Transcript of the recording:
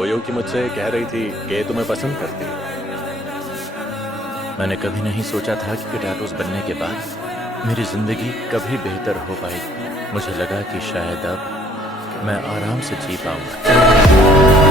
कोयोकी मुझसे कह रही थी कि तुम्हें पसंद करती है। मैंने कभी नहीं सोचा था कि गिटारोस बनने के बाद मेरी जिंदगी कभी बेहतर हो पाएगी। मुझे लगा कि शायद अब मैं आराम से जी पाऊंगा।